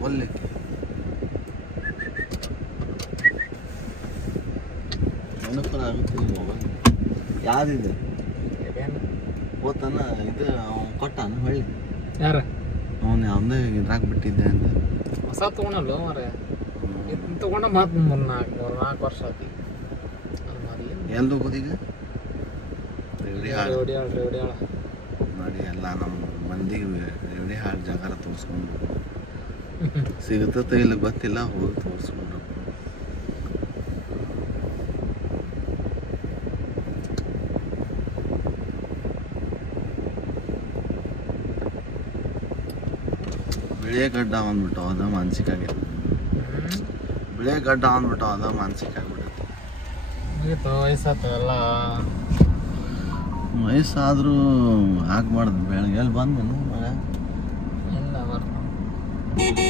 ಒಲ್ಲಿಕ್ಕೆ ನೆನಪರ ಆಗುತ್ತೆ ಮೊಬೈಲ್ ಯಾವ್ದಿದೆ ಓದ್ತಾನ ಇದು ಅವ್ನು ಕೊಟ್ಟಾನ ಹೊಳ್ಳಿ ಯಾರ ಅವನು ಯಾವ್ದೇ ಇದ್ರಾಗ ಬಿಟ್ಟಿದ್ದೆ ಅಂತ ಹೊಸ ತೊಗೊಳಲ್ಲ ಮರ ಇದನ್ನ ತೊಗೊಂಡ ಮಾತು ನಾಲ್ಕು ವರ್ಷ ಆತಿ ಎಲ್ಲಿ ಹೋಗೋದೀಗ ರೇವಡಿ ನೋಡಿ ಎಲ್ಲ ನಮ್ಮ ಮಂದಿಗೆ ರೇವಡಿ ಹಾಳು ಜಾಗಾರ ತೋರಿಸ್ಕೊಂಡು ಸಿಗುತ್ತ ಇಲ್ಲ ಗೊತ್ತಿಲ್ಲ ಹೋಗಿ ತೋರಿಸ್ಕೊಂಡು ಬಿಳಿಯ ಗಡ್ಡ ಅಂದ್ಬಿಟ್ಟು ಅದ ಮಾನಸಿಕ ಆಗೈತೆ ಬಿಳಿಯ ಗಡ್ಡ ಅಂದ್ಬಿಟ್ಟು ಅದ ಮಾನಸಿಕ ಆಗ್ಬಿಟ್ಟೈತೆ ವಯಸ್ಸಾತಲ್ಲ ವಯಸ್ಸಾದರೂ ಹಾಕ್ಬಾರ್ದು ಬೆಳಗ್ಗೆ ಎಲ್ಲಿ ಬಂದು ಮಗ ಇಲ್ಲ ಬರ್ತಾನೆ